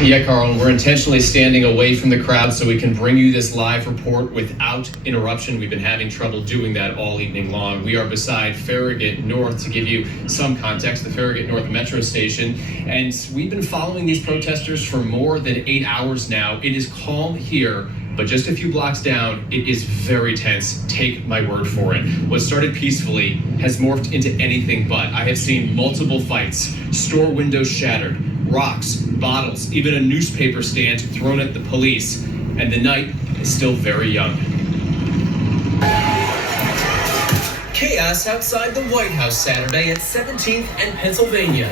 Yeah, Carl, we're intentionally standing away from the crowd so we can bring you this live report without interruption. We've been having trouble doing that all evening long. We are beside Farragut North, to give you some context, the Farragut North metro station, and we've been following these protesters for more than 8 hours now. It is calm here, but just a few blocks down, it is very tense. Take my word for it. What started peacefully has morphed into anything but. I have seen multiple fights, store windows shattered, rocks, bottles, even a newspaper stand thrown at the police, and the night is still very young. Chaos outside the White House Saturday at 17th and Pennsylvania.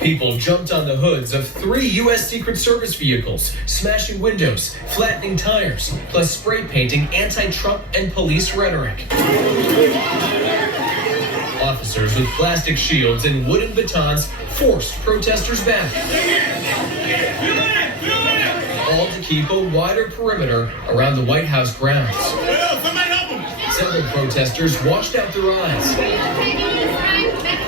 People jumped on the hoods of 3 U.S. Secret Service vehicles, smashing windows, flattening tires, plus spray painting anti-Trump and police rhetoric. Officers with plastic shields and wooden batons forced protesters back, all to keep a wider perimeter around the White House grounds. Several protesters washed out their eyes,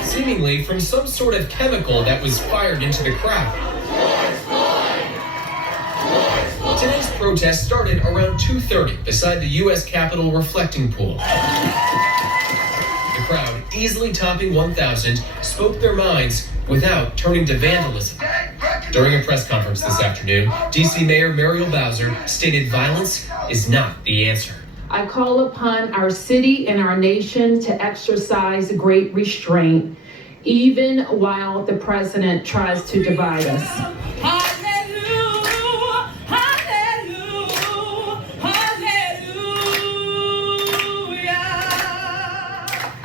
seemingly from some sort of chemical that was fired into the crowd. Today's protest started around 2:30 beside the U.S. Capitol reflecting pool. The crowd, easily topping 1,000, spoke their minds without turning to vandalism. During a press conference this afternoon, D.C. Mayor Muriel Bowser stated violence is not the answer. I call upon our city and our nation to exercise great restraint, even while the president tries to divide us. Hallelujah, hallelujah, hallelujah.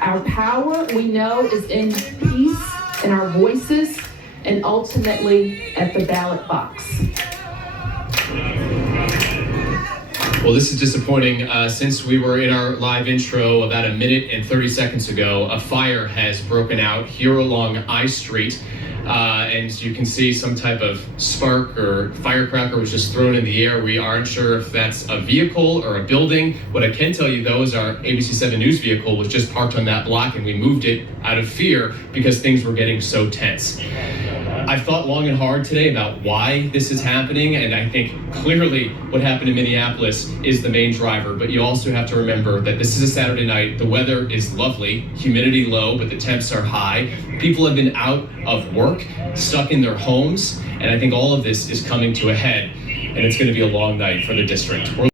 Our power, we know, is in peace, in our voices, and ultimately at the ballot box. Well, this is disappointing. Since we were in our live intro about a minute and 30 seconds ago, a fire has broken out here along I Street. And you can see some type of spark or firecracker was just thrown in the air. We aren't sure if that's a vehicle or a building. What I can tell you, though, is our ABC 7 News vehicle was just parked on that block, and we moved it out of fear because things were getting so tense. I've thought long and hard today about why this is happening, and I think clearly what happened in Minneapolis is the main driver, but you also have to remember that this is a Saturday night. The weather is lovely, humidity low, but the temps are high. People have been out of work, stuck in their homes, and I think all of this is coming to a head, and it's going to be a long night for the district.